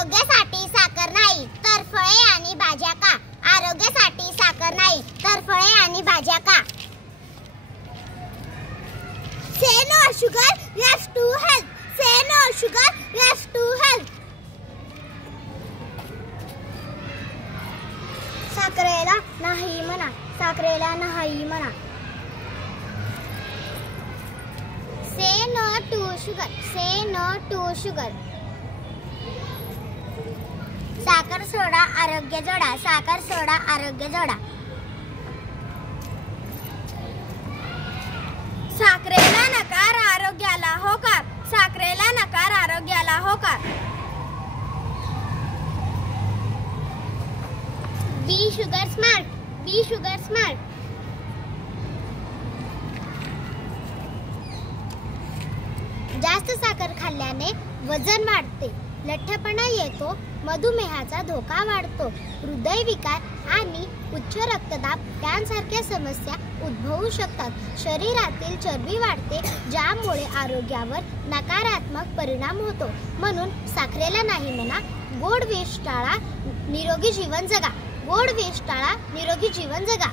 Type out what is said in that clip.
आरोग्यासाठी साखर नाही तर फळे आणि भाज्या खा. आरोग्यासाठी साखर नाही तर फळे आणि भाज्या खा. Say no sugar, yes to health. Say no sugar, yes to health. साखरेला नाही म्हणा, साखरेला नाही म्हणा. Say no to sugar, say no to sugar. साखर सोडा आरोग्य जोडा, साखर सोडा आरोग्य जोडा. साखरेला नकार आरोग्याला होकार, साखरेला नकार आरोग्याला होकार. बी शुगर स्मार्ट, बी शुगर स्मार्ट. जास्त साखर खाल्ल्याने वजन वाढते, लठ्ठपणा येतो, मधुमेहाचा धोका वाढतो, हृदयविकार आणि उच्च रक्तदाब यांसारख्या समस्या उद्भवू शकतात. शरीरातील चरबी वाढते, ज्यामुळे आरोग्यावर नकारात्मक परिणाम होतो. म्हणून साखरेला नाही म्हणा. गोड विष टाळा, निरोगी जीवन जगा. गोड विष टाळा, निरोगी जीवन जगा.